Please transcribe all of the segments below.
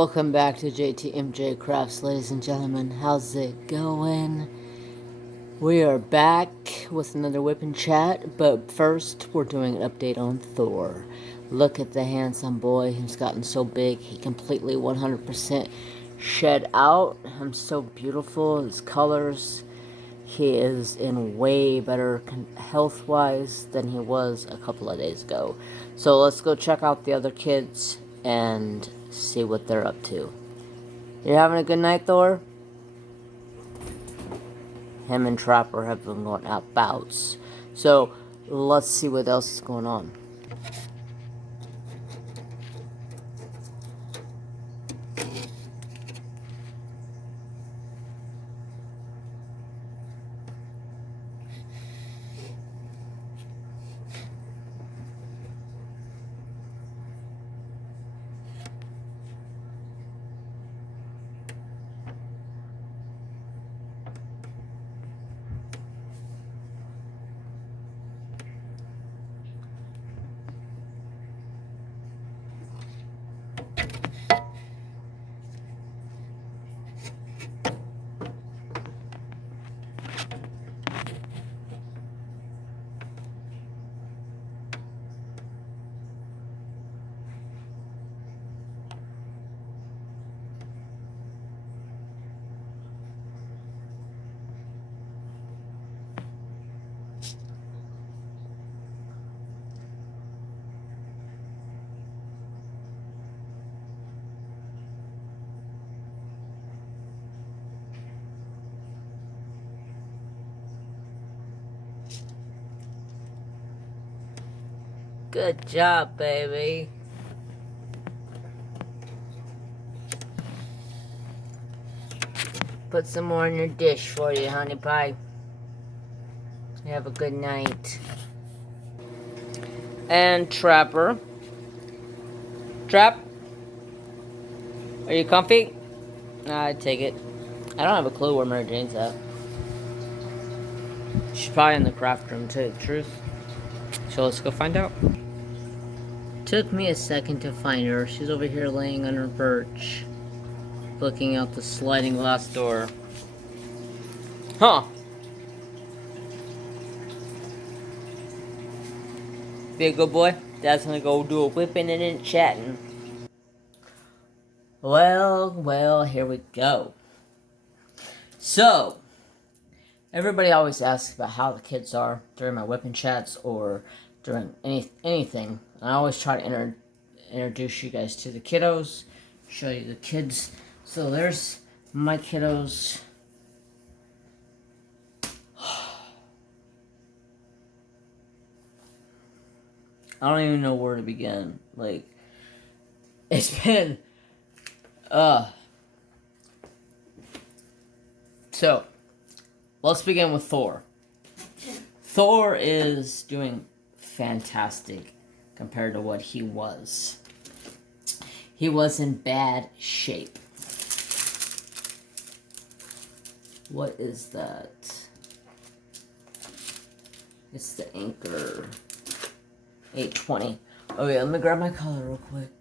Welcome back to JTMJ Crafts, ladies and gentlemen. How's it going? We are back with another whipping chat, but first we're doing an update on Thor. Look at the handsome boy. He's gotten so big. He completely 100% shed out. I'm so beautiful. His colors. He is in way better health-wise than he was a couple of days ago. So let's go check out the other kids and see what they're up to. You having a good night, Thor? Him and Trapper have been going out bouts. So let's see what else is going on. Good job, baby. Put some more in your dish for you, honey pie. You have a good night. And Trapper. Trap? Are you comfy? I take it. I don't have a clue where Mary Jane's at. She's probably in the craft room, to tell you the truth. So let's go find out. Took me a second to find her. She's over here laying on her perch, looking out the sliding glass door. Huh. Be a good boy. Dad's gonna go do a whipping and then chatting. Well, here we go. So, everybody always asks about how the kids are during my whipping chats or during anything. I always try to introduce you guys to the kiddos, show you the kids. So there's my kiddos. I don't even know where to begin. Like, it's been, So, let's begin with Thor. Thor is doing fantastic compared to what he was. He was in bad shape. What is that? It's the Anchor 820. Okay, let me grab my color real quick.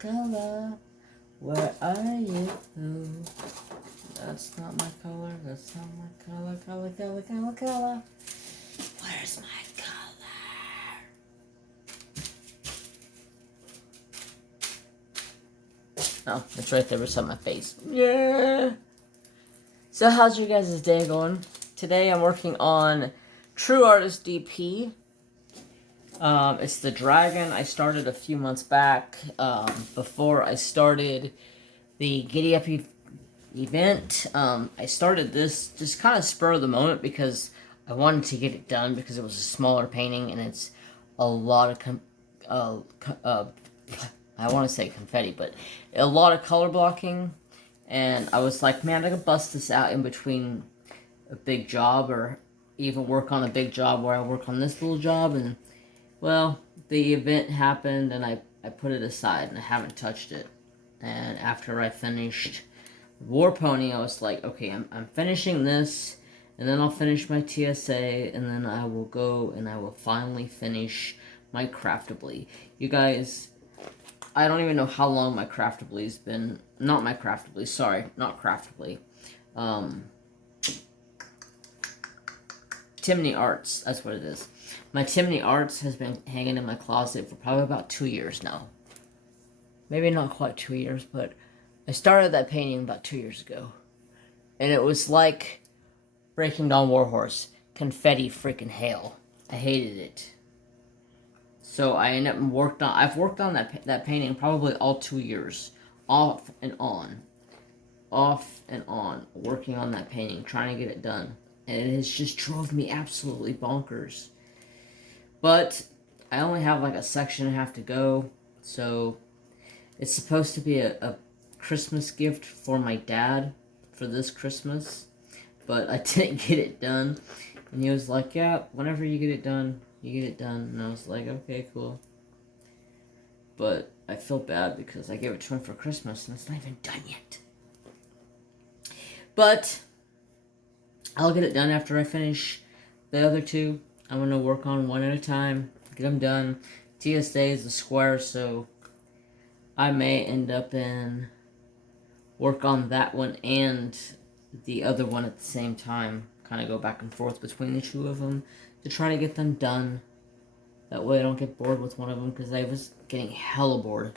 Color. Where are you? That's not my color. That's not my color. Where's my color? Oh, it's right there beside my face. Yeah. So how's your guys' day going? Today I'm working on True Artist DP. It's the dragon I started a few months back, before I started the Giddy Up event. I started this just kind of spur of the moment because I wanted to get it done because it was a smaller painting and it's a lot of, I want to say confetti, but a lot of color blocking. And I was like, man, I could bust this out in between a big job or even work on a big job where I work on this little job. And well, the event happened and I put it aside and I haven't touched it. And after I finished War Pony, I was like, okay, I'm finishing this and then I'll finish my TSA and then I will go and I will finally finish my Craftably. You guys, I don't even know how long my Craftably's been. Not my Craftably, sorry, not Craftably. Timney Arts, that's what it is. My Timney Arts has been hanging in my closet for probably about 2 years now. Maybe not quite 2 years, but I started that painting about 2 years ago. And it was like Breaking Dawn Warhorse. Confetti freaking hail. I hated it. So I ended up I've worked on that painting probably all 2 years. Off and on. Off and on. Working on that painting. Trying to get it done. And it has just drove me absolutely bonkers. But I only have like a section and a half to go. So it's supposed to be a Christmas gift for my dad for this Christmas. But I didn't get it done. And he was like, yeah, whenever you get it done, you get it done. And I was like, okay, cool. But I feel bad because I gave it to him for Christmas and it's not even done yet. But I'll get it done after I finish the other two. I'm going to work on one at a time, get them done. TSA is a square, so I may end up in work on that one and the other one at the same time. Kind of go back and forth between the two of them to try to get them done. That way I don't get bored with one of them because I was getting hella bored.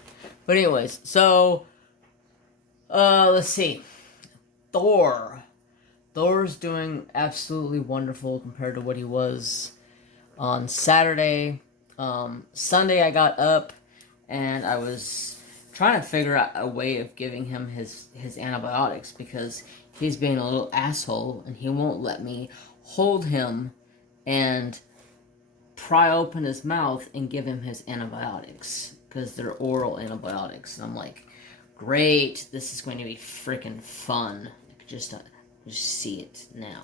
But anyways, so let's see. Thor's doing absolutely wonderful compared to what he was on Saturday. Sunday I got up and I was trying to figure out a way of giving him his antibiotics because he's being a little asshole and he won't let me hold him and pry open his mouth and give him his antibiotics because they're oral antibiotics. And I'm like, great, this is going to be freaking fun. I could just see it now.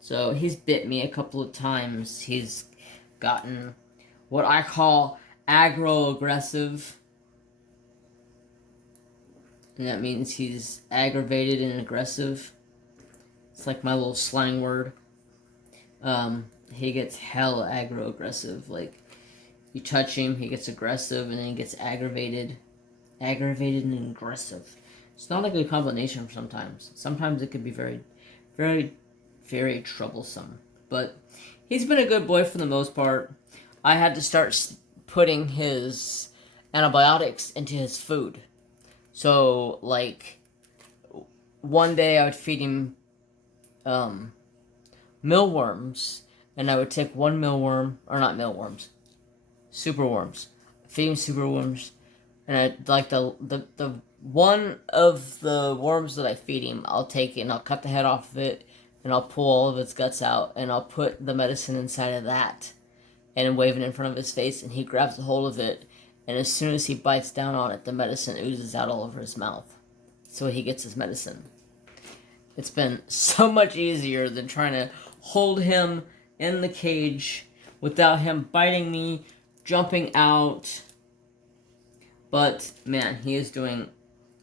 So he's bit me a couple of times. He's gotten what I call aggro-aggressive. And that means he's aggravated and aggressive. It's like my little slang word. He gets hella aggro-aggressive. Like, you touch him, he gets aggressive, and then he gets aggravated. Aggravated and aggressive. It's not a good combination sometimes. Sometimes it could be very, very, very troublesome. But he's been a good boy for the most part. I had to start putting his antibiotics into his food. So, like, one day I would feed him mealworms, and I would take one mealworm, or not mealworms, superworms. Feed him superworms, and I like the one of the worms that I feed him, I'll take it and I'll cut the head off of it, and I'll pull all of its guts out, and I'll put the medicine inside of that, and wave it in front of his face, and he grabs a hold of it, and as soon as he bites down on it, the medicine oozes out all over his mouth. So he gets his medicine. It's been so much easier than trying to hold him in the cage without him biting me, jumping out. But, man, he is doing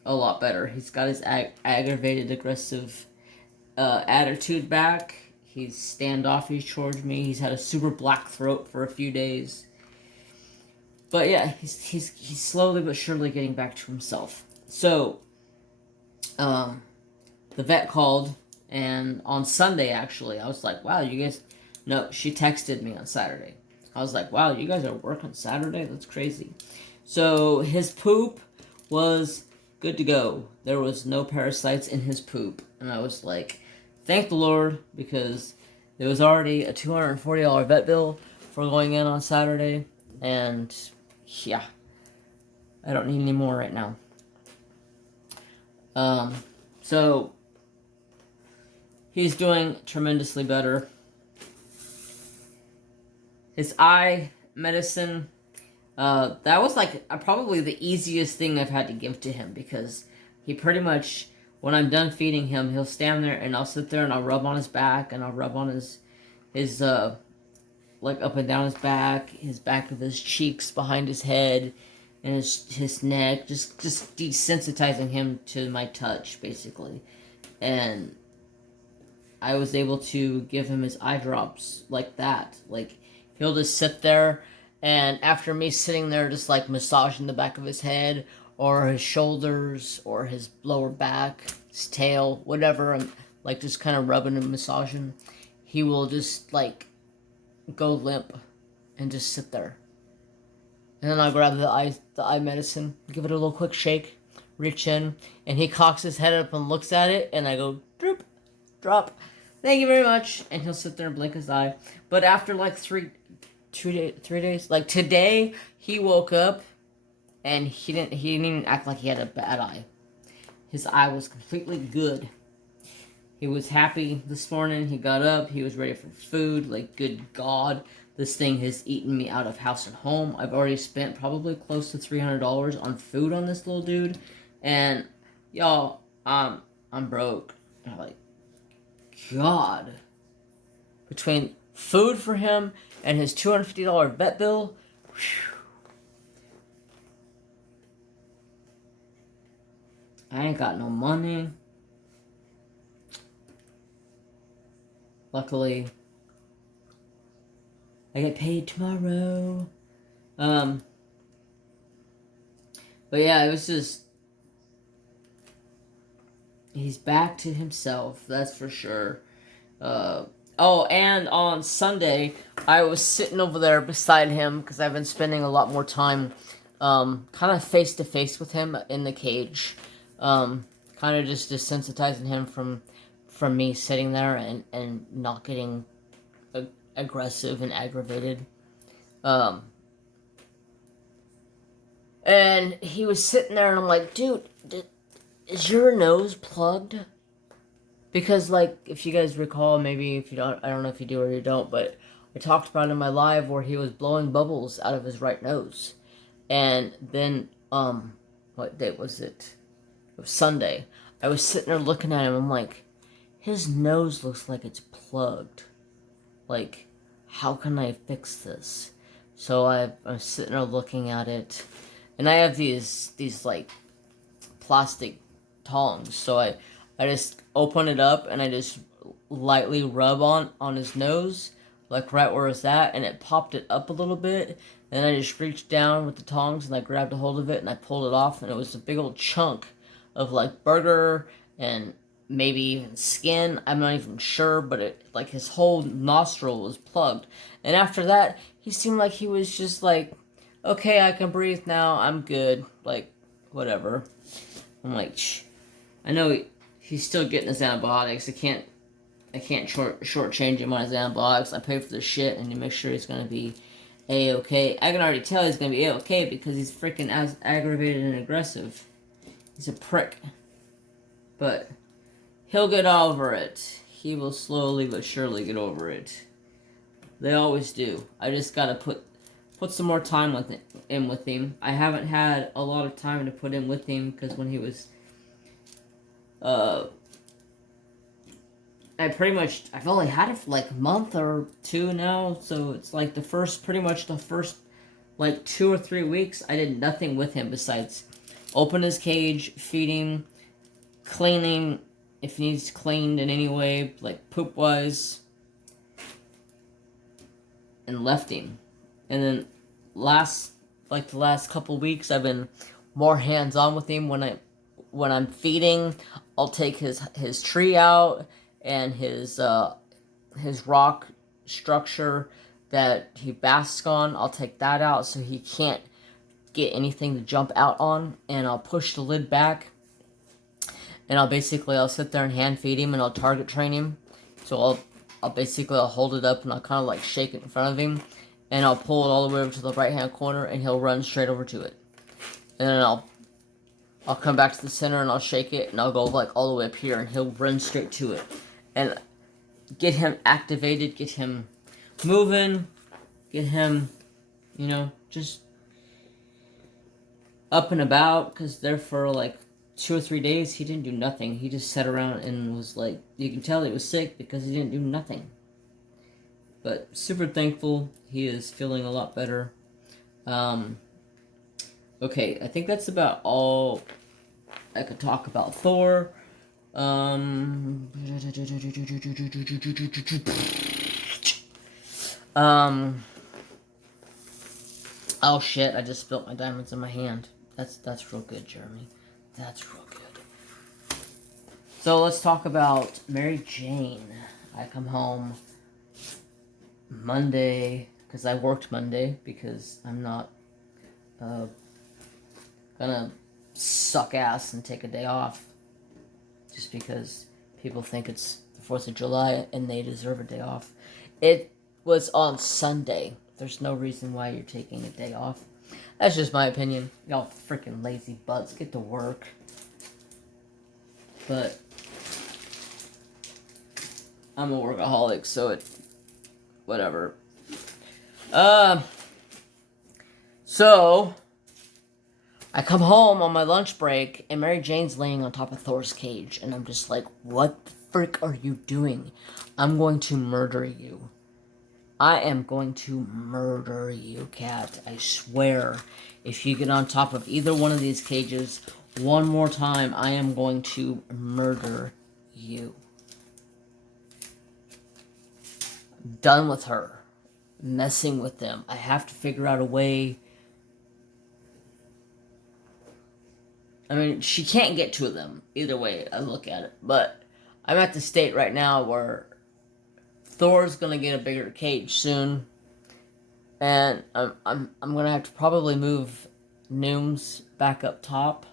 a lot better. He's got his aggravated, aggressive attitude back. He's standoffish towards me. He's had a super black throat for a few days. But yeah, he's slowly but surely getting back to himself. So, the vet called, and on Sunday, actually, I was like, wow, you guys... No, she texted me on Saturday. I was like, wow, you guys are working Saturday? That's crazy. So, his poop was good to go. There was no parasites in his poop. And I was like, thank the Lord, because there was already a $240 vet bill for going in on Saturday. And, yeah, I don't need any more right now. So, he's doing tremendously better. His eye medicine, that was like probably the easiest thing I've had to give to him, because he pretty much, when I'm done feeding him, he'll stand there and I'll sit there and I'll rub on his back and I'll rub on his like up and down his back of his cheeks, behind his head, and his neck, just desensitizing him to my touch, basically. And I was able to give him his eye drops like that. Like, he'll just sit there And after me sitting there just like massaging the back of his head or his shoulders or his lower back, his tail, whatever, I'm like just kind of rubbing and massaging, he will just like go limp and just sit there. And then I'll grab the eye medicine, give it a little quick shake, reach in, and he cocks his head up and looks at it, and I go, droop, drop, thank you very much, and he'll sit there and blink his eye. But after like 3 days, like today, he woke up, and he didn't even act like he had a bad eye. His eye was completely good. He was happy this morning. He got up. He was ready for food. Like, good God, this thing has eaten me out of house and home. I've already spent probably close to $300 on food on this little dude. And, y'all, I'm broke. I'm like, God. Between food for him and his $250 vet bill, whew, I ain't got no money. Luckily, I get paid tomorrow. But yeah, it was just, he's back to himself, that's for sure. Oh, and on Sunday, I was sitting over there beside him, because I've been spending a lot more time, kind of face-to-face with him in the cage. Kind of just desensitizing him from me sitting there and not getting aggressive and aggravated. And he was sitting there, and I'm like, dude, is your nose plugged? Because, like, if you guys recall, maybe if you don't, I don't know if you do or you don't, but I talked about in my live where he was blowing bubbles out of his right nose. And then, what day was it? It was Sunday. I was sitting there looking at him, I'm like, his nose looks like it's plugged. Like, how can I fix this? So I'm sitting there looking at it, and I have these like plastic tongs. So I just open it up and I just lightly rub on his nose, like right where it's at, and it popped it up a little bit. And I just reached down with the tongs and I grabbed a hold of it and I pulled it off, and it was a big old chunk of like burger and maybe even skin. I'm not even sure, but it, like, his whole nostril was plugged. And after that, he seemed like he was just like, okay, I can breathe now, I'm good, like, whatever. I'm like, shh. I know he's still getting his antibiotics. I can't shortchange him on his antibiotics. I pay for the shit and to make sure he's gonna be A-okay. I can already tell he's gonna be A-okay because he's freaking aggravated and aggressive. He's a prick. But he'll get over it. He will slowly but surely get over it. They always do. I just gotta put some more time in with him. I haven't had a lot of time to put in with him because when he was, I've only had it for like a month or two now, so it's like pretty much the first like 2 or 3 weeks, I did nothing with him besides open his cage, feed him, cleaning if he needs cleaned in any way, like poop-wise, and left him. And then the last couple weeks, I've been more hands-on with him. When I'm feeding, I'll take his tree out and his rock structure that he basks on. I'll take that out so he can't get anything to jump out on, and I'll push the lid back, and I'll sit there and hand feed him, and I'll target train him. So I'll hold it up and I'll kind of like shake it in front of him, and I'll pull it all the way over to the right hand corner, and he'll run straight over to it. And then I'll come back to the center and I'll shake it, and I'll go like all the way up here, and he'll run straight to it. And get him activated, get him moving, get him, just up and about, because there for like 2 or 3 days, he didn't do nothing. He just sat around and was like, you can tell he was sick because he didn't do nothing. But super thankful. He is feeling a lot better. Okay, I think that's about all I could talk about Thor. Oh shit, I just spilt my diamonds in my hand. That's real good, Jeremy. That's real good. So let's talk about Mary Jane. I come home Monday, because I worked Monday, because I'm not gonna suck ass and take a day off just because people think it's the 4th of July and they deserve a day off. It was on Sunday. There's no reason why you're taking a day off. That's just my opinion. Y'all freaking lazy butts, get to work. But I'm a workaholic, so it whatever. So I come home on my lunch break, and Mary Jane's laying on top of Thor's cage, and I'm just like, what the frick are you doing? I'm going to murder you. I am going to murder you, cat. I swear. If you get on top of either one of these cages one more time, I am going to murder you. I'm done with her messing with them. I have to figure out a way. I mean, she can't get to them either way I look at it. But I'm at the state right now where Thor's gonna get a bigger cage soon, and I'm gonna have to probably move Nooms back up top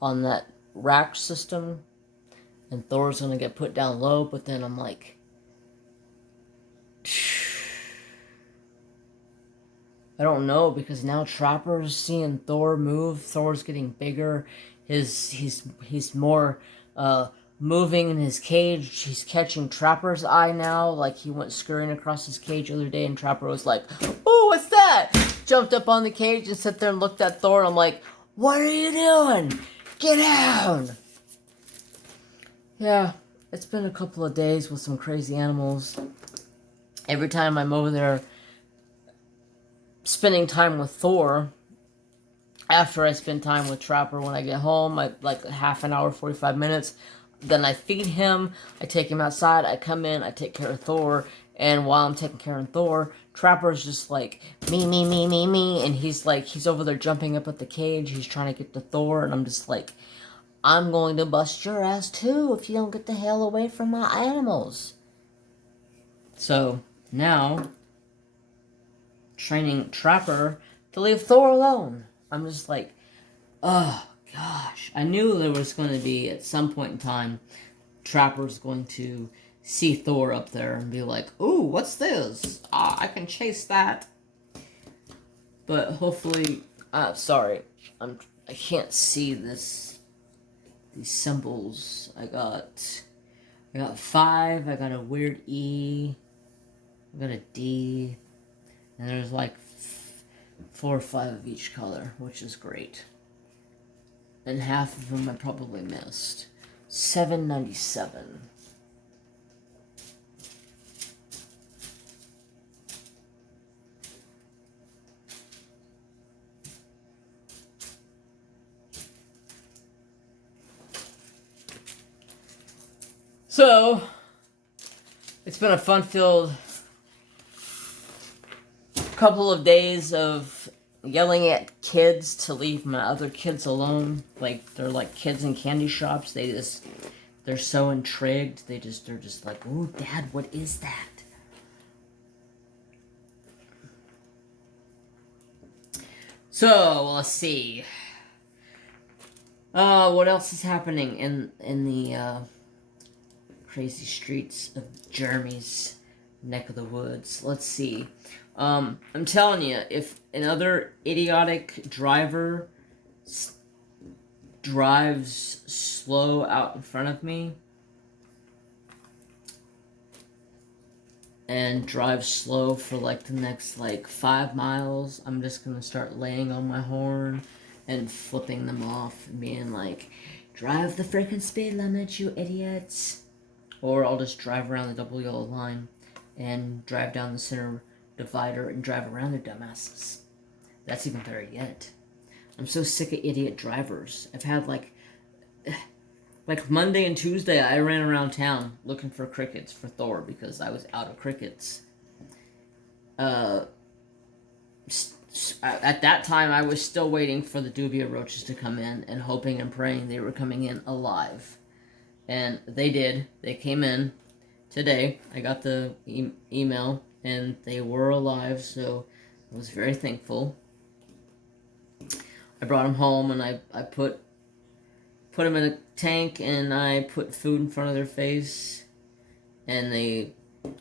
on that rack system, and Thor's gonna get put down low. But then I'm like, I don't know, because now Trapper's seeing Thor move. Thor's getting bigger. He's more moving in his cage. He's catching Trapper's eye now. Like, he went scurrying across his cage the other day, and Trapper was like, "Oh, what's that?" Jumped up on the cage and sat there and looked at Thor. I'm like, "What are you doing? Get down!" Yeah, it's been a couple of days with some crazy animals. Every time I'm over there spending time with Thor, after I spend time with Trapper when I get home, like half an hour, 45 minutes, then I feed him, I take him outside, I come in, I take care of Thor, and while I'm taking care of Thor, Trapper's just like, me, and he's over there jumping up at the cage, he's trying to get to Thor, and I'm just like, I'm going to bust your ass too if you don't get the hell away from my animals. So, now, training Trapper to leave Thor alone. I'm just like, oh gosh. I knew there was going to be, at some point in time, Trapper's going to see Thor up there and be like, ooh, what's this? I can chase that. But hopefully, sorry, I can't see these symbols. I got 5, I got a weird E, I got a D, and there's like 4 or 5 of each color, which is great. And half of them I probably missed. 797. So, it's been a fun-filled couple of days of yelling at kids to leave my other kids alone. Like, they're like kids in candy shops. They're so intrigued. They're just like, "Ooh, Dad, what is that?" So, let's see. What else is happening in the crazy streets of Jeremy's neck of the woods? Let's see. I'm telling you, if another idiotic driver drives slow out in front of me and drives slow for like the next 5 miles, I'm just gonna start laying on my horn and flipping them off and being like, drive the freaking speed limit, you idiots. Or I'll just drive around the double yellow line and drive down the center divider and drive around their dumbasses. That's even better yet. I'm so sick of idiot drivers. I've had like Monday and Tuesday, I ran around town looking for crickets for Thor because I was out of crickets. at that time, I was still waiting for the dubia roaches to come in and hoping and praying they were coming in alive. And they did. They came in today. I got the email, and they were alive, so I was very thankful. I brought them home, and I put them in a tank, and I put food in front of their face, and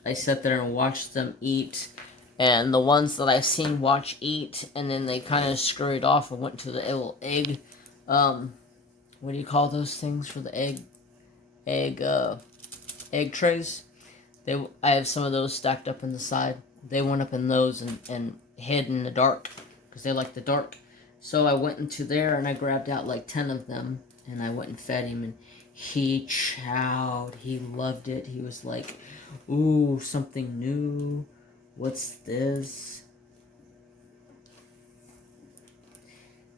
I sat there and watched them eat. And the ones that I seen watch eat, and then they kind of scurried off and went to the little egg, what do you call those things for the egg trays? I have some of those stacked up in the side. They went up in those and hid in the dark, because they like the dark. So I went into there and I grabbed out like 10 of them, and I went and fed him, and he chowed. He loved it. He was like, ooh, something new. What's this?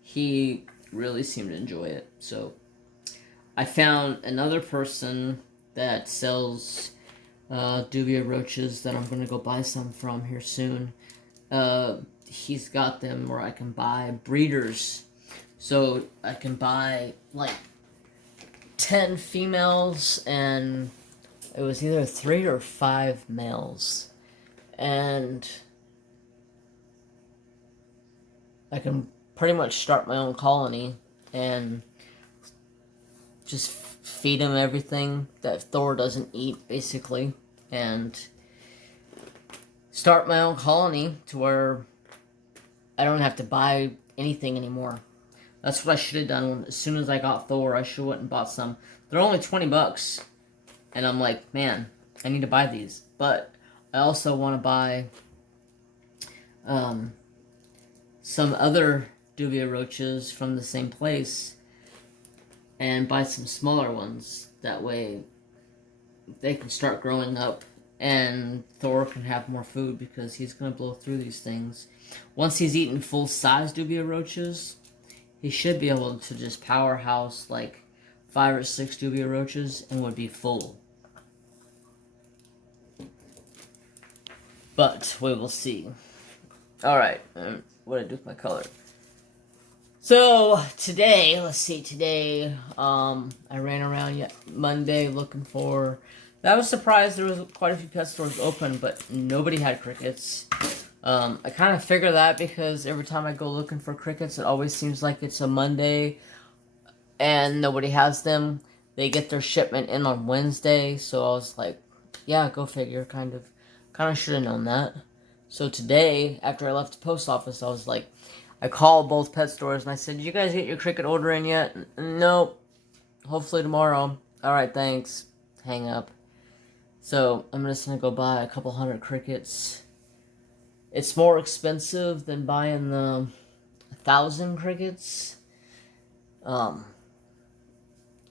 He really seemed to enjoy it. So I found another person that sells dubia roaches that I'm going to go buy some from here soon. He's got them where I can buy breeders. So I can buy like 10 females, and it was either 3 or 5 males. And I can pretty much start my own colony and just feed him everything that Thor doesn't eat, basically, and start my own colony to where I don't have to buy anything anymore. That's what I should have done as soon as I got Thor. I should have went and bought some. They're only $20, and I'm like, man, I need to buy these. But I also want to buy some other dubia roaches from the same place and buy some smaller ones. That way they can start growing up and Thor can have more food, because he's going to blow through these things. Once he's eaten full-size dubia roaches, he should be able to just powerhouse like 5 or 6 dubia roaches and would be full. But we will see. Alright, what did I do with my color? So, today, let's see, I ran around Monday looking for... I was surprised there was quite a few pet stores open, but nobody had crickets. I kind of figure that because every time I go looking for crickets, it always seems like it's a Monday and nobody has them. They get their shipment in on Wednesday, so I was like, yeah, go figure, kind of should have known that. So today, after I left the post office, I was like, I called both pet stores and I said, did you guys get your cricket order in yet? Nope. Hopefully tomorrow. Alright, thanks. Hang up. So, I'm just going to go buy a couple hundred crickets. It's more expensive than buying the 1,000 crickets. I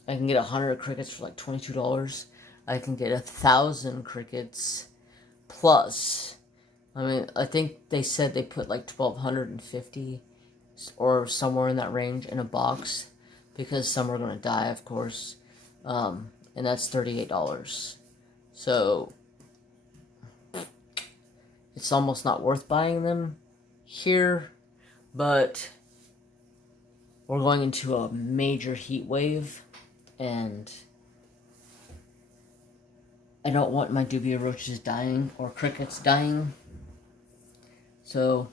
can get 100 crickets for like $22. I can get 1,000 crickets plus. I mean, I think they said they put like 1,250 or somewhere in that range in a box, because some are going to die, of course. And that's $38. So it's almost not worth buying them here, but we're going into a major heat wave, and I don't want my dubia roaches dying or crickets dying. So,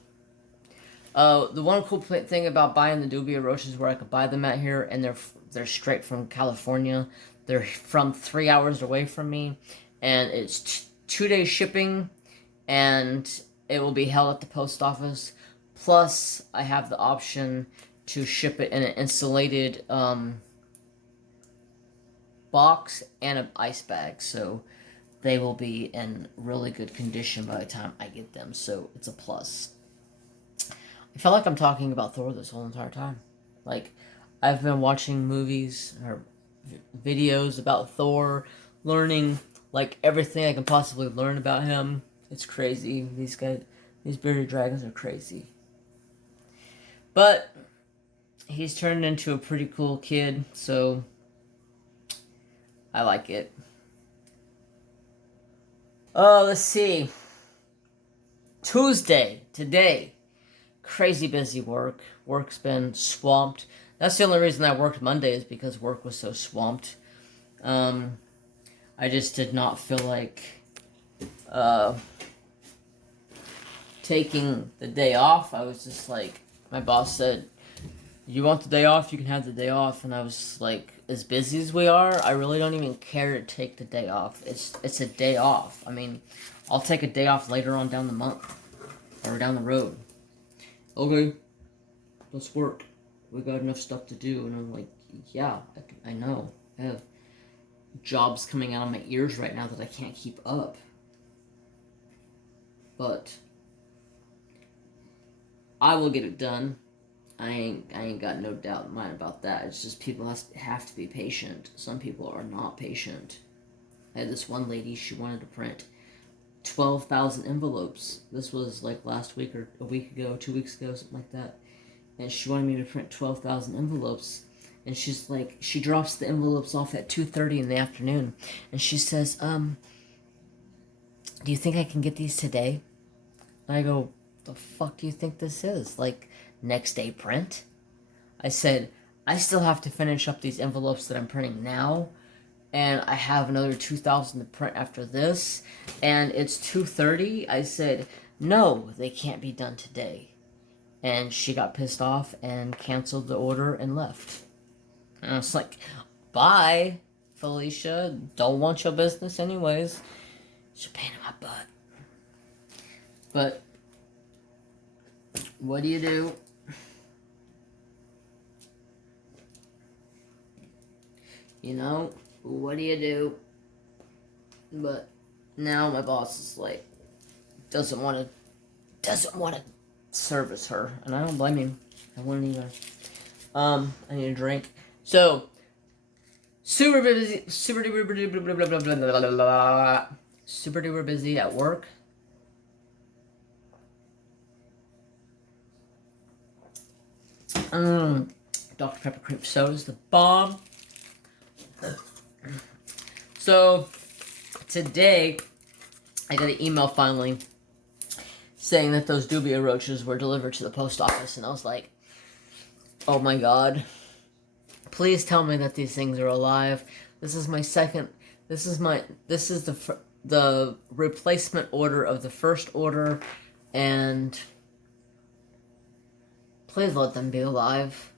the one cool thing about buying the dubia roaches where I could buy them at here, and they're straight from California. They're from 3 hours away from me, and it's 2 days shipping, and it will be held at the post office. Plus, I have the option to ship it in an insulated box and an ice bag, so they will be in really good condition by the time I get them, so it's a plus. I feel like I'm talking about Thor this whole entire time. Like, I've been watching movies or videos about Thor, learning like everything I can possibly learn about him. It's crazy. These bearded dragons are crazy. But he's turned into a pretty cool kid, so I like it. Oh, let's see. Tuesday, today, crazy busy work. Work's been swamped. That's the only reason I worked Monday, is because work was so swamped. I just did not feel like taking the day off. I was just like, my boss said, you want the day off, you can have the day off. And I was like, as busy as we are, I really don't even care to take the day off. It's a day off. I mean, I'll take a day off later on down the month or down the road. Okay, let's work. We got enough stuff to do. And I'm like, yeah, I know. I have jobs coming out of my ears right now that I can't keep up. But I will get it done. I ain't got no doubt in mind about that. It's just people have to be patient. Some people are not patient. I had this one lady, she wanted to print 12,000 envelopes. This was like last week or a week ago, 2 weeks ago, something like that. And she wanted me to print 12,000 envelopes. And she's like, she drops the envelopes off at 2:30 in the afternoon. And she says, do you think I can get these today? And I go, the fuck do you think this is? Like, next day print? I said, I still have to finish up these envelopes that I'm printing now, and I have another 2,000 to print after this, and it's 2:30. I said, no, they can't be done today. And she got pissed off and canceled the order and left. And I was like, bye, Felicia. Don't want your business anyways. She's a pain in my butt. But what do you do? You know, what do you do? But now my boss is like, doesn't want to service her, and I don't blame him. I wouldn't either. I need a drink. So, super duper busy at work. Dr. Pepper cream soda is the bomb. So, today, I got an email finally saying that those dubia roaches were delivered to the post office, and I was like, oh my god. Please tell me that these things are alive. This is the replacement order of the first order, and please let them be alive.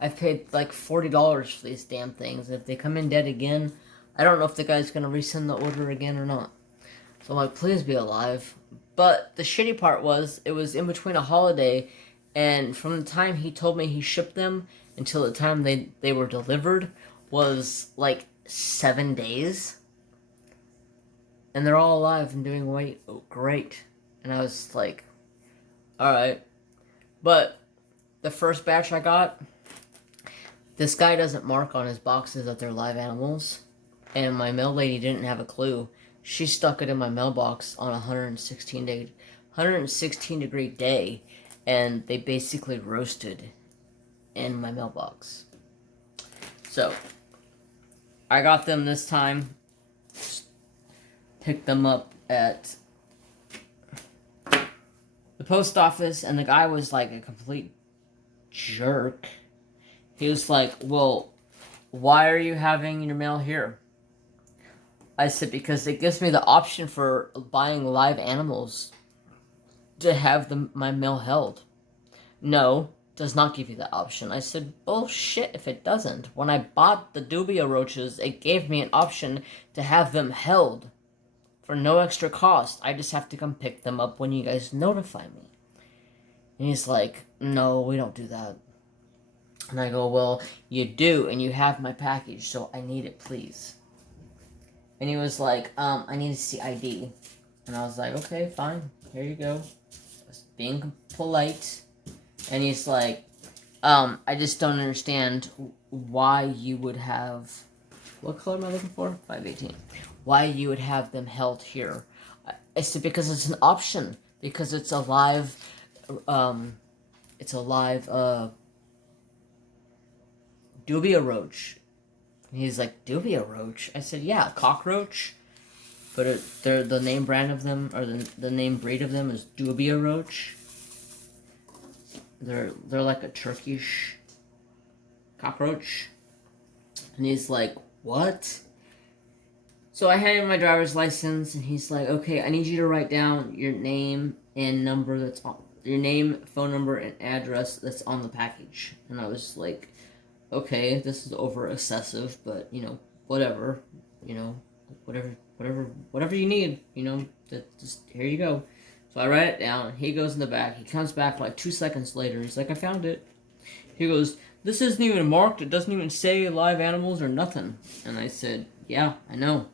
I've paid like $40 for these damn things. If they come in dead again, I don't know if the guy's gonna resend the order again or not. So I'm like, please be alive. But the shitty part was, it was in between a holiday, and from the time he told me he shipped them until the time they were delivered was like 7 days. And they're all alive and doing great. And I was like, alright. But the first batch I got, this guy doesn't mark on his boxes that they're live animals. And my mail lady didn't have a clue. She stuck it in my mailbox on a 116 degree day, and they basically roasted in my mailbox. So, I got them this time, picked them up at the post office, and the guy was like a complete jerk. He was like, well, why are you having your mail here? I said, because it gives me the option for buying live animals to have my mail held. No, does not give you that option. I said, bullshit if it doesn't. When I bought the dubia roaches, it gave me an option to have them held for no extra cost. I just have to come pick them up when you guys notify me. And he's like, no, we don't do that. And I go, well, you do, and you have my package, so I need it, please. And he was like, I need to see ID. And I was like, okay, fine. Here you go. Just being polite. And he's like, I just don't understand why you would have... What color am I looking for? 518. Why you would have them held here. I said, because it's an option. Because it's a live... dubia roach. And he's like, dubia roach? I said, yeah, cockroach. But the name brand of them, or the name breed of them is dubia roach. they're like a Turkish cockroach. And he's like, what? So I hand him my driver's license, and he's like, okay, I need you to write down your name and number that's on your name, phone number, and address that's on the package. And I was like, okay, this is over excessive, but you know, whatever, you know, whatever you need, you know, just here you go. So I write it down. He goes in the back. He comes back like 2 seconds later. He's like, I found it. He goes, this isn't even marked. It doesn't even say live animals or nothing. And I said, yeah, I know.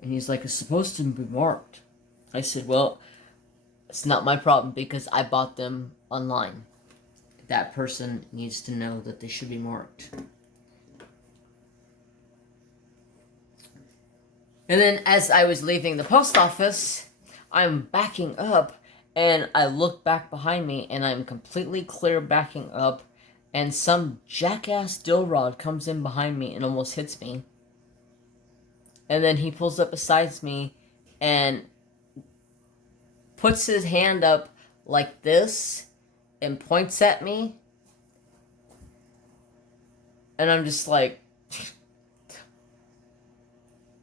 And he's like, it's supposed to be marked. I said, well, it's not my problem because I bought them online. That person needs to know that they should be marked. And then as I was leaving the post office, I'm backing up, and I look back behind me, and I'm completely clear backing up, and some jackass Dilrod comes in behind me and almost hits me. And then he pulls up beside me and puts his hand up like this and points at me. And I'm just like,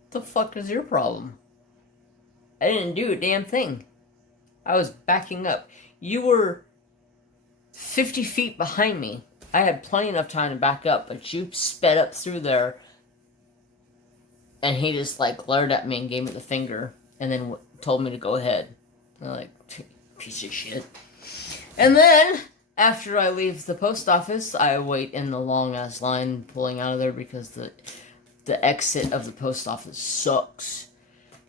the fuck is your problem? I didn't do a damn thing. I was backing up. You were 50 feet behind me. I had plenty enough time to back up, but you sped up through there. And he just like glared at me and gave me the finger, and then told me to go ahead. I'm like, piece of shit. And then after I leave the post office, I wait in the long ass line pulling out of there because the exit of the post office sucks.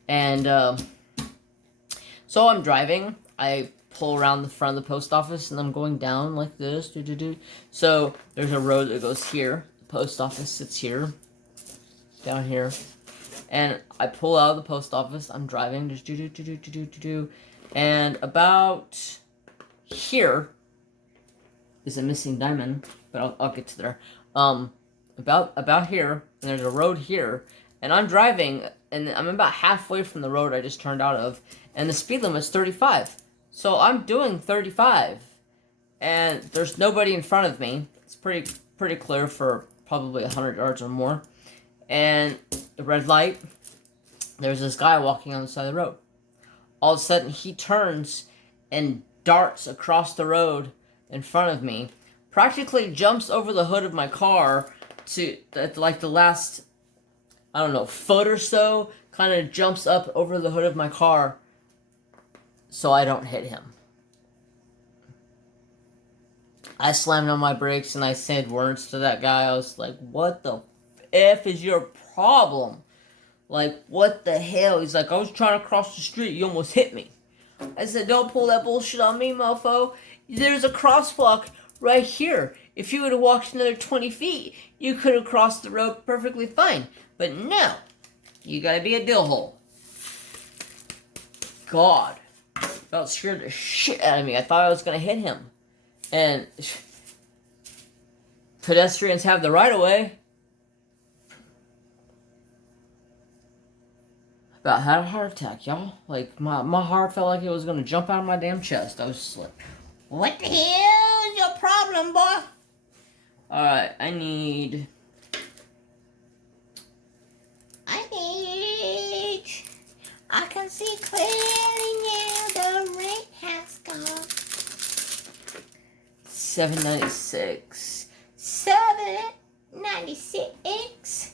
And so I'm driving. I pull around the front of the post office, and I'm going down like this. So there's a road that goes here. The post office sits here, down here. And I pull out of the post office. I'm driving, and about here is a missing diamond, but I'll get to there. About here, and there's a road here, and I'm driving, and I'm about halfway from the road I just turned out of, and the speed limit's 35. So I'm doing 35, and there's nobody in front of me. It's pretty clear for probably 100 yards or more. And the red light, there's this guy walking on the side of the road. All of a sudden, he turns and darts across the road in front of me, practically jumps over the hood of my car to, like, the last, I don't know, foot or so, kind of jumps up over the hood of my car so I don't hit him. I slammed on my brakes and I said words to that guy. I was like, what the F is your problem? Like, what the hell? He's like, I was trying to cross the street. You almost hit me. I said, don't pull that bullshit on me, mofo. There's a crosswalk right here. If you would have walked another 20 feet, you could have crossed the road perfectly fine. But no. You gotta be a dill hole. God. That scared the shit out of me. I thought I was gonna hit him. And pedestrians have the right of way. About had a heart attack, y'all. Like, my heart felt like it was gonna jump out of my damn chest. I was just like, what the hell is your problem, boy? Alright, I can see clearly now the rain has gone. 796. 796.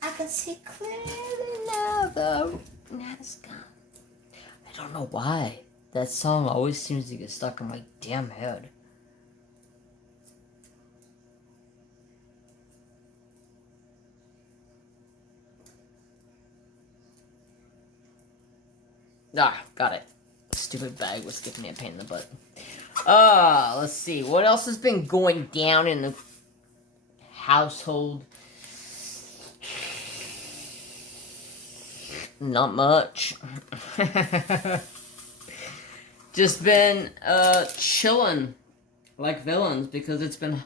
I can see clearly now the night is gone. I don't know why. That song always seems to get stuck in my damn head. Ah, got it. Stupid bag was giving me a pain in the butt. Let's see. What else has been going down in the household? Not much. Just been chilling like villains because it's been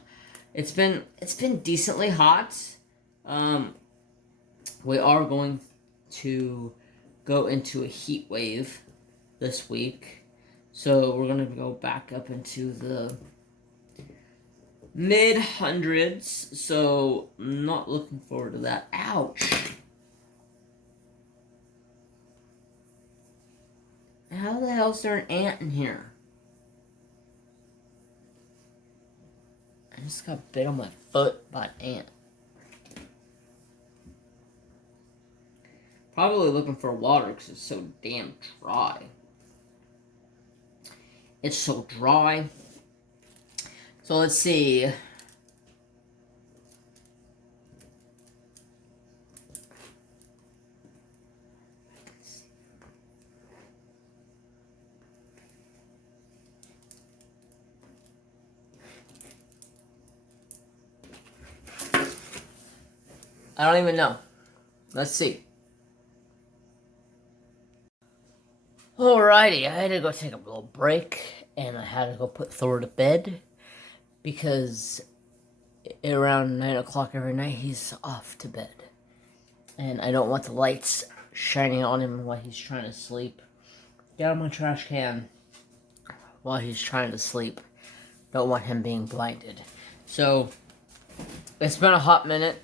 decently hot. We are going to go into a heat wave this week. So we're gonna go back up into the mid hundreds. So I'm not looking forward to that. Ouch. How the hell is there an ant in here? I just got bit on my foot by an ant. Probably looking for water because it's so damn dry. It's so dry. So let's see. I don't even know. Let's see. Alrighty, I had to go take a little break, and I had to go put Thor to bed, because around 9 o'clock every night, he's off to bed. And I don't want the lights shining on him while he's trying to sleep. Get out of my trash can while he's trying to sleep. Don't want him being blinded. So, it's been a hot minute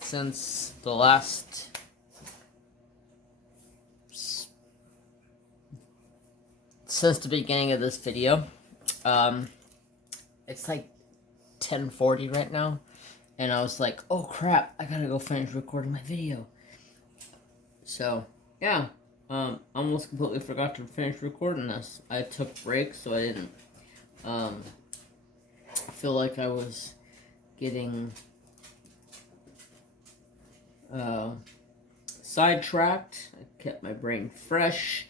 since the last... Since the beginning of this video. It's like 10:40 right now. And I was like, oh crap, I gotta go finish recording my video. So, yeah. Almost completely forgot to finish recording this. I took breaks, so I didn't feel like I was getting sidetracked. I kept my brain fresh.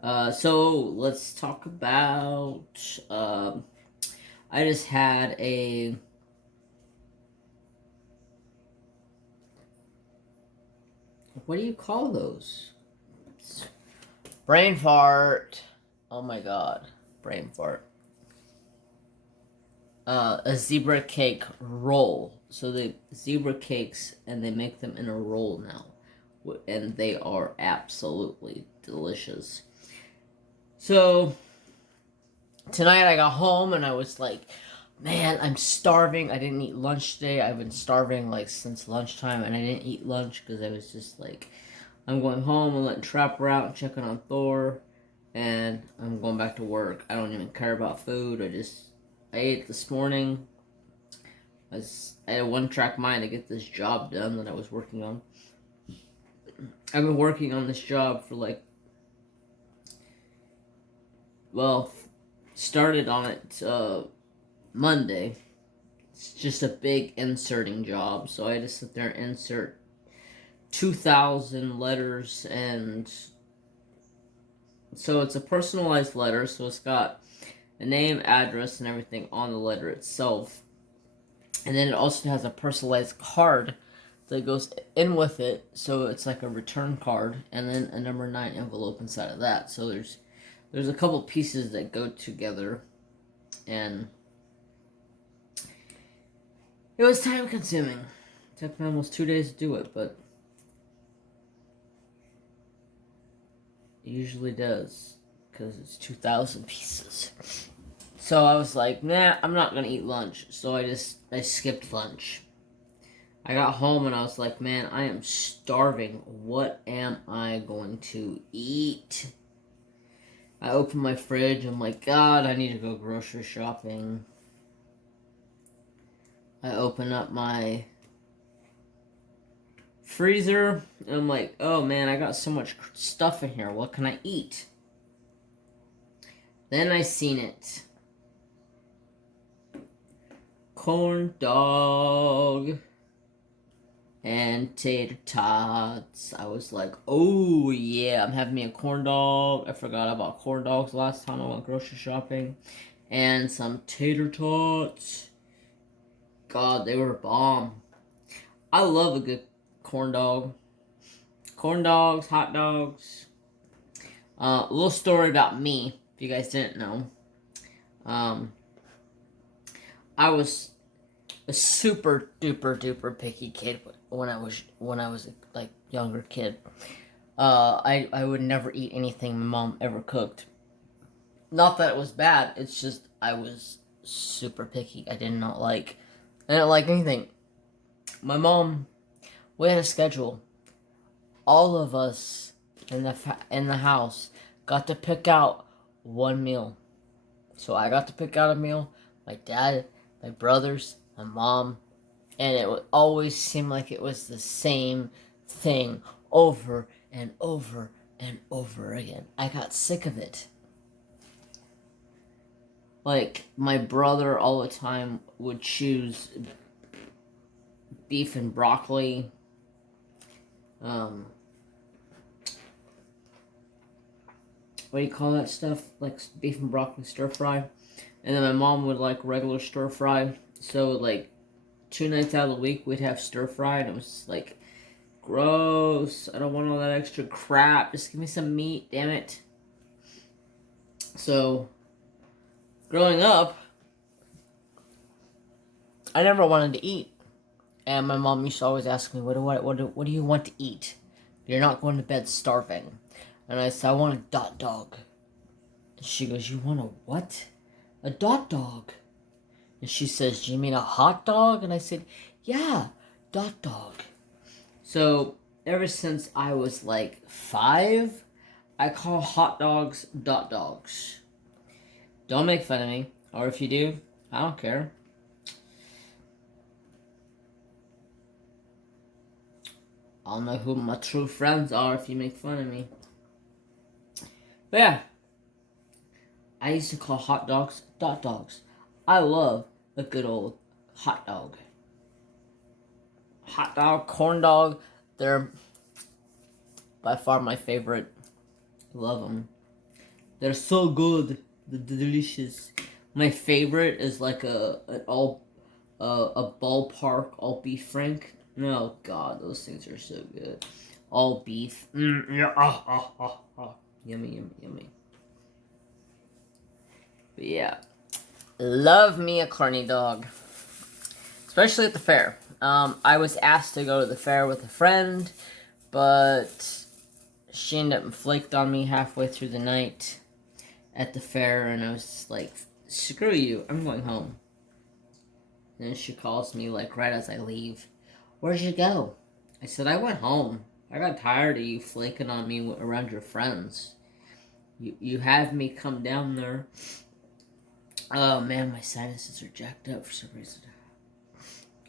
So let's talk about, I just had a, what do you call those? Brain fart. Oh my god. Brain fart. A zebra cake roll. So the zebra cakes, and they make them in a roll now. And they are absolutely delicious. So, tonight I got home and I was like, man, I'm starving. I didn't eat lunch today. I've been starving like since lunchtime, and I didn't eat lunch because I was just like, I'm going home and letting Trapper out and checking on Thor, and I'm going back to work. I don't even care about food. I ate this morning. I had a one-track mind to get this job done that I was working on. I've been working on this job for like, well, started on it Monday. It's just a big inserting job, so I had to sit there and insert 2,000 letters, and so it's a personalized letter, so it's got a name, address, and everything on the letter itself, and then it also has a personalized card that goes in with it, so it's like a return card, and then a number 9 envelope inside of that. So there's a couple pieces that go together, and it was time consuming. It took me almost 2 days to do it, but it usually does, because it's 2,000 pieces. So I was like, nah, I'm not gonna eat lunch. So I skipped lunch. I got home and I was like, man, I am starving. What am I going to eat? I opened my fridge. I'm like, God, I need to go grocery shopping. I open up my freezer, and I'm like, oh man, I got so much stuff in here. What can I eat? Then I seen it. Corn dog and tater tots. I was like, oh yeah, I'm having me a corn dog. I forgot about corn dogs last time I went grocery shopping. And some tater tots. God, they were bomb. I love a good corn dog. Corn dogs, hot dogs. A little story about me, if you guys didn't know. I was a super duper duper picky kid when I was like younger kid. I would never eat anything my mom ever cooked. Not that it was bad. It's just I was super picky. I didn't like anything. My mom, we had a schedule. All of us in the house got to pick out one meal. So I got to pick out a meal. My dad, my brothers, my mom, and it would always seem like it was the same thing over and over and over again. I got sick of it. Like, my brother all the time would choose beef and broccoli. What do you call that stuff? Like beef and broccoli stir fry. And then my mom would like regular stir fry. So like 2 nights out of the week we'd have stir fry, and it was like gross. I don't want all that extra crap. Just give me some meat, damn it. So growing up, I never wanted to eat. And my mom used to always ask me, what do you want to eat? You're not going to bed starving. And I said, I want a dot dog. And she goes, you want a what? A dot dog. And she says, do you mean a hot dog? And I said, yeah, dot dog. So ever since I was like 5, I call hot dogs dot dogs. Don't make fun of me. Or if you do, I don't care. I'll know who my true friends are if you make fun of me. But yeah, I used to call hot dogs dot dogs. I love a good old hot dog. Hot dog, corn dog, they're by far my favorite. Love them. They're so good. They're delicious. My favorite is like a ballpark all beef frank. Oh God, those things are so good. All beef. Yeah. Yummy, yummy, yummy. But yeah, love me a corny dog, especially at the fair. I was asked to go to the fair with a friend, but she ended up flaked on me halfway through the night at the fair, and I was like, screw you, I'm going home. And then she calls me like right as I leave. Where'd you go? I said, I went home. I got tired of you flaking on me around your friends. You have me come down there. Oh man, my sinuses are jacked up for some reason.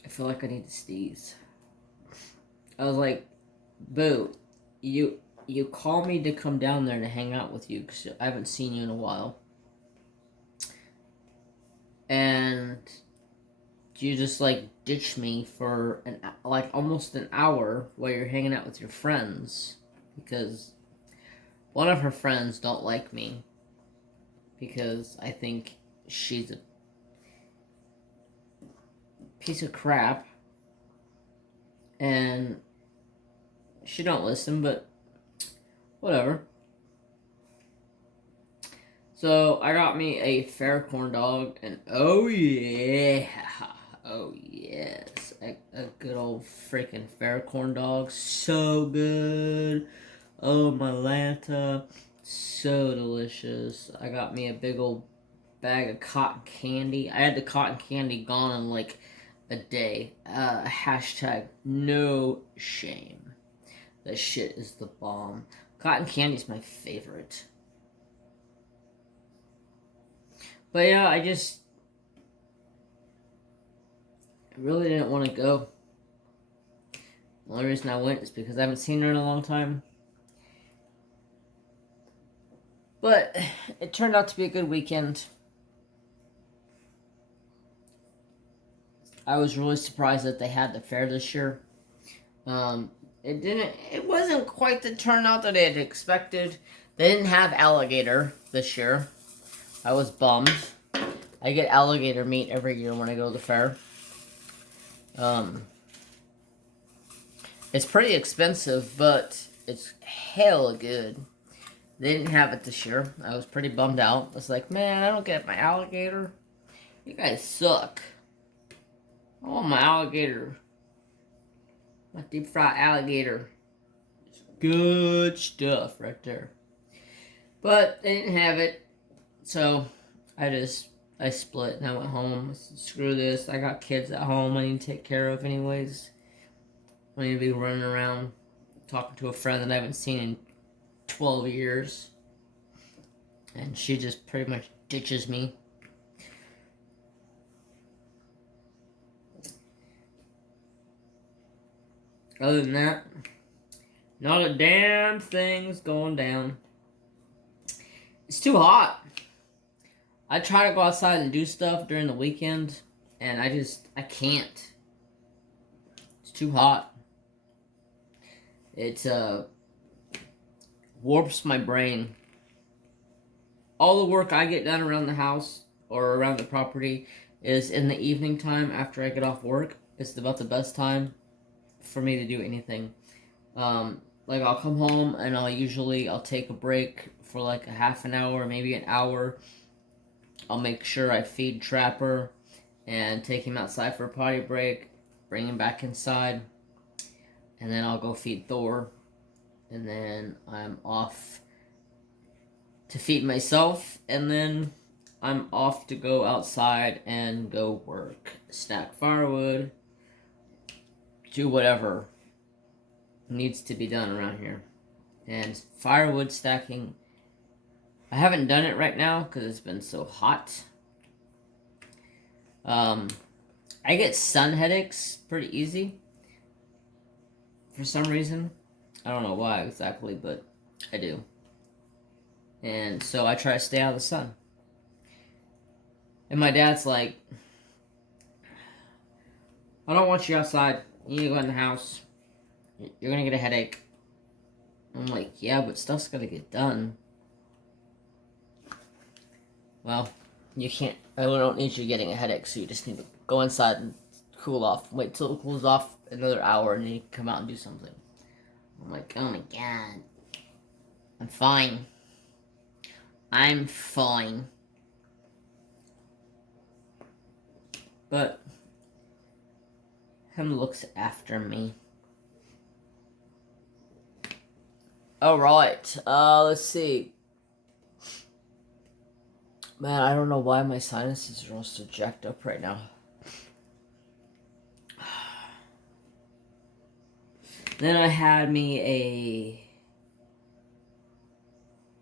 I feel like I need to sneeze. I was like, boo, you call me to come down there to hang out with you because I haven't seen you in a while. And you just like ditch me for almost an hour while you're hanging out with your friends, because one of her friends don't like me because I think she's a piece of crap, and she don't listen, but whatever. So I got me a fair corn dog, and oh yeah, oh yes, a good old freaking fair corn dog, so good. Oh my Lanta, so delicious. I got me a big old bag of cotton candy. I had the cotton candy gone in like a day. Hashtag no shame. That shit is the bomb. Cotton candy's my favorite. But yeah, I really didn't want to go. The only reason I went is because I haven't seen her in a long time. But it turned out to be a good weekend. I was really surprised that they had the fair this year. It wasn't quite the turnout that I had expected. They didn't have alligator this year. I was bummed. I get alligator meat every year when I go to the fair. It's pretty expensive, but it's hella good. They didn't have it this year. I was pretty bummed out. I was like, man, I don't get my alligator. You guys suck. I want my alligator. My deep fried alligator. It's good stuff right there. But they didn't have it. So I split and I went home. Screw this. I got kids at home I need to take care of anyways. I need to be running around talking to a friend that I haven't seen in 12 years. And she just pretty much ditches me. Other than that, not a damn thing's going down. It's too hot. I try to go outside and do stuff during the weekend, and I can't. It's too hot. It warps my brain. All the work I get done around the house or around the property is in the evening time after I get off work. It's about the best time for me to do anything. Like I'll come home and I'll take a break for like a half an hour, maybe an hour. I'll make sure I feed Trapper and take him outside for a potty break, bring him back inside, and then I'll go feed Thor, and then I'm off to feed myself, and then I'm off to go outside and go work, stack firewood, do whatever needs to be done around here. And firewood stacking, I haven't done it right now because it's been so hot. I get sun headaches pretty easy for some reason. I don't know why exactly, but I do. And so I try to stay out of the sun. And my dad's like, I don't want you outside. You need to go in the house. You're gonna get a headache. I'm like, yeah, but stuff's gotta get done. Well, you can't. I don't need you getting a headache, so you just need to go inside and cool off. Wait till it cools off another hour, and then you can come out and do something. I'm like, oh my god. I'm fine. I'm fine. But him looks after me. Alright, let's see. Man, I don't know why my sinuses are all so jacked up right now. Then I had me a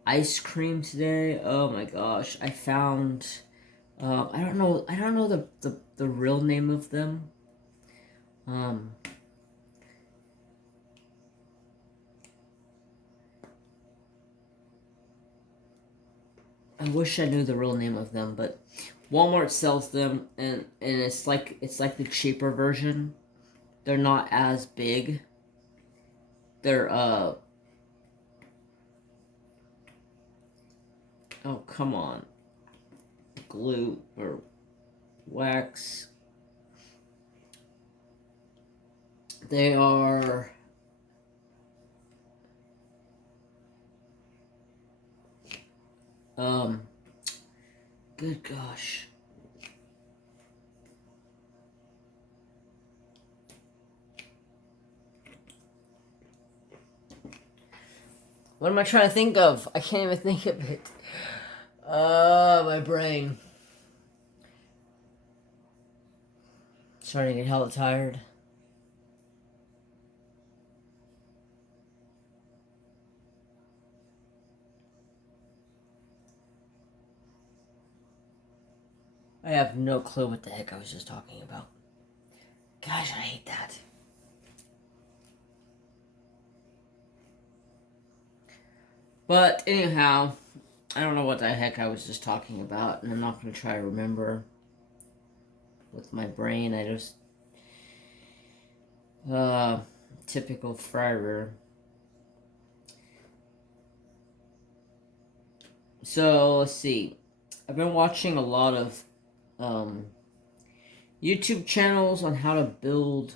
ice cream today. Oh my gosh, I found I don't know the real name of them. I wish I knew the real name of them, but Walmart sells them, and it's like the cheaper version. They're not as big. They're oh, come on. Glue or wax. They are good gosh. What am I trying to think of? I can't even think of it. My brain. Starting to get hella tired. I have no clue what the heck I was just talking about. Gosh, I hate that. But anyhow, I don't know what the heck I was just talking about, and I'm not going to try to remember with my brain. I just... typical Friar. So, let's see. I've been watching a lot of YouTube channels on how to build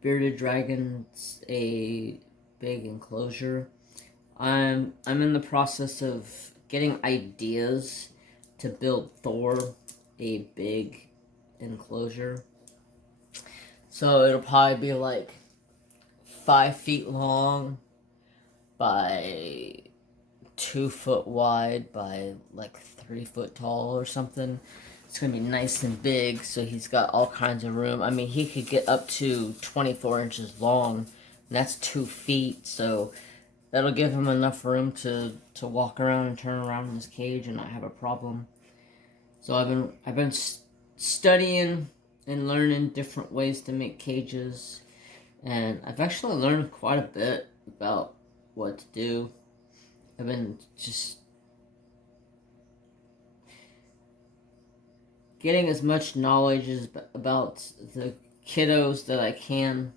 bearded dragons a big enclosure. I'm in the process of getting ideas to build Thor a big enclosure. So it'll probably be like 5 feet long by 2 foot wide by like 3 foot tall or something. It's gonna be nice and big, so he's got all kinds of room. I mean, he could get up to 24 inches long, and that's 2 feet, so that'll give him enough room to walk around and turn around in his cage and not have a problem. So I've been studying and learning different ways to make cages, and I've actually learned quite a bit about what to do. I've been just getting as much knowledge about the kiddos that I can